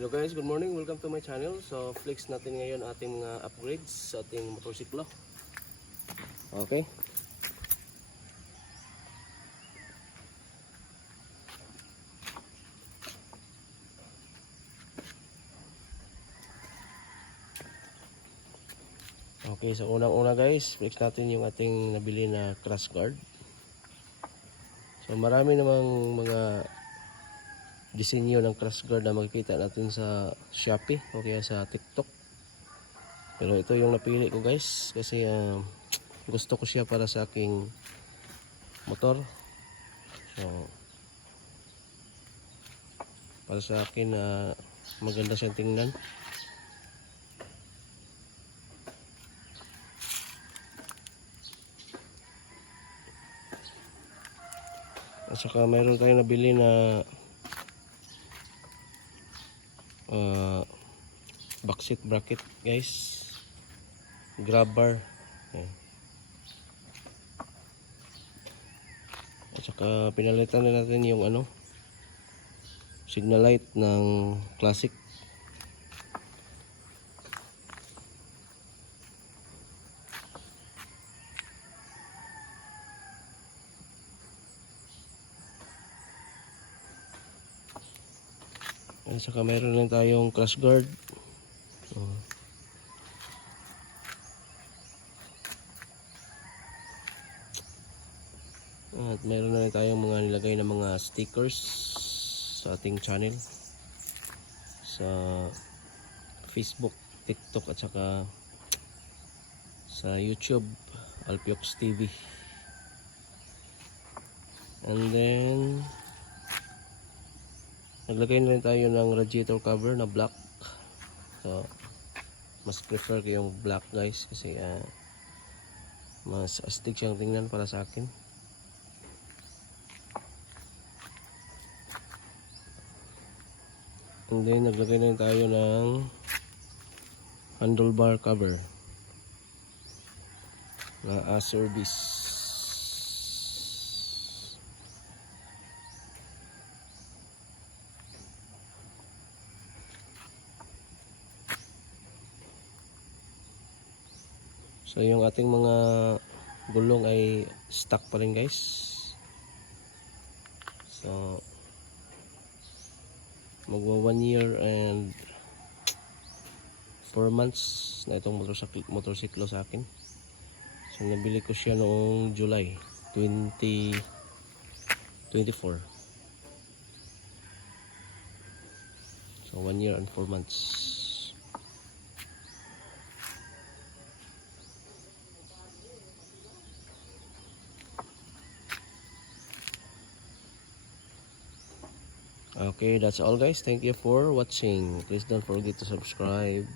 Hello guys, good morning. Welcome to my channel. So flex natin ngayon ating mga upgrades sa ating motorsiklo. Okay. Okay, so unang-una guys, flex natin yung ating nabili na crash guard. So marami namang mga disenyo ng crash guard na makikita natin sa Shopee o kaya sa TikTok. Pero ito yung napili ko guys kasi gusto ko siya para sa aking motor. So para sa akin maganda siyang tingnan. At saka mayroon tayong nabili na backseat bracket guys, grab bar. At saka pinalitan na natin yung signal light ng Classic. At saka mayroon lang tayong crash guard. At mayroon na rin tayong mga nilagay na mga stickers sa ating channel sa Facebook, TikTok at saka sa YouTube, Alpiox TV. And then naglagay na rin tayo ng radiator cover na black. So mas prefer ko yung black guys kasi mas astig siyang tingnan para sa akin. And then naglagay na rin tayo ng handlebar cover na service. So yung ating mga gulong ay stock pa rin guys. So magwa 1 year and 4 months na itong motorsiklo sa akin. So nabili ko siya noong July 2024. So 1 year and 4 months. Okay, that's all guys. Thank you for watching. Please don't forget to subscribe.